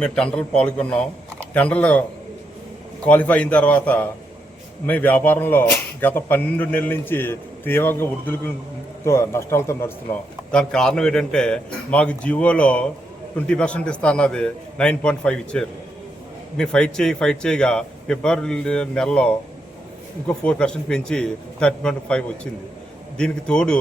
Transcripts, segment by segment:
మేము టెండర్లు పాల్గొన్నాం. టెండర్లు క్వాలిఫై అయిన తర్వాత మేము వ్యాపారంలో గత 12 నెలల నుంచి తీవ్రంగా వృద్ధులతో నష్టాలతో నడుస్తున్నాం. దానికి కారణం ఏంటంటే మాకు జియోలో 20% ఇస్తా అన్నది 9.5 ఇచ్చారు. మేము ఫైట్ చేయగా ఫిబ్రవరి నెలలో ఇంకో 4% పెంచి 30.5 వచ్చింది. దీనికి తోడు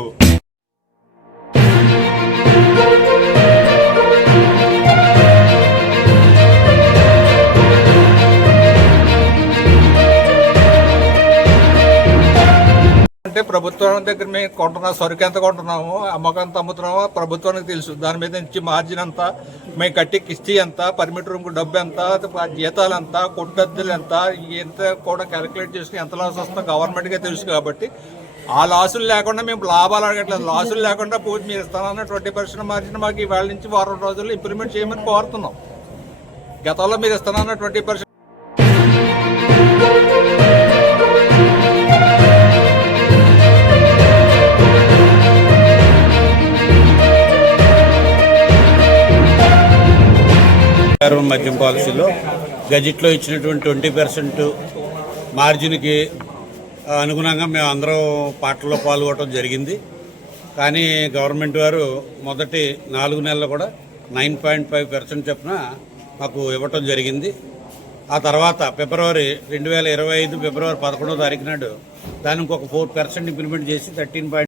అంటే ప్రభుత్వం దగ్గర మేము కొంటున్నాం, సరుకు ఎంత కొంటున్నాము, అమ్మకం ఎంత అమ్ముతున్నామో ప్రభుత్వానికి తెలుసు. దాని మీద నుంచి మార్జిన్ ఎంత, మేము కట్టి కిస్తీ ఎంత, పర్మిట్ రూమ్కి డబ్బు ఎంత, జీతాలు ఎంత, కొట్టద్దులు ఎంత కూడా క్యాలిక్యులేట్ చేసుకుని ఎంత లాస్ వస్తుందో గవర్నమెంట్కే తెలుసు. కాబట్టి ఆ లాసులు లేకుండా మేము లాభాలు అడగట్లేదు. లాసులు లేకుండా పోతే మీరు ఇస్తానన్న 20% మార్జిన్ మాకు ఇవాళ నుంచి వారం రోజుల్లో ఇంప్లిమెంట్ చేయమని కోరుతున్నాం. గతంలో మీరు ఇస్తానన్న 20% మద్యం పాలసీలో గజెట్లో ఇచ్చినటువంటి 20% మార్జిన్కి అనుగుణంగా మేము అందరం పాటల్లో పాల్గొనడం జరిగింది. కానీ గవర్నమెంట్ వారు మొదటి 4 నెలలు కూడా 9.5% చొప్పున మాకు ఇవ్వటం జరిగింది. ఆ తర్వాత ఫిబ్రవరి 2025 ఫిబ్రవరి 11వ తారీఖు నాడు దానికి ఒక 4% ఇంప్లిమెంట్ చేసి 13.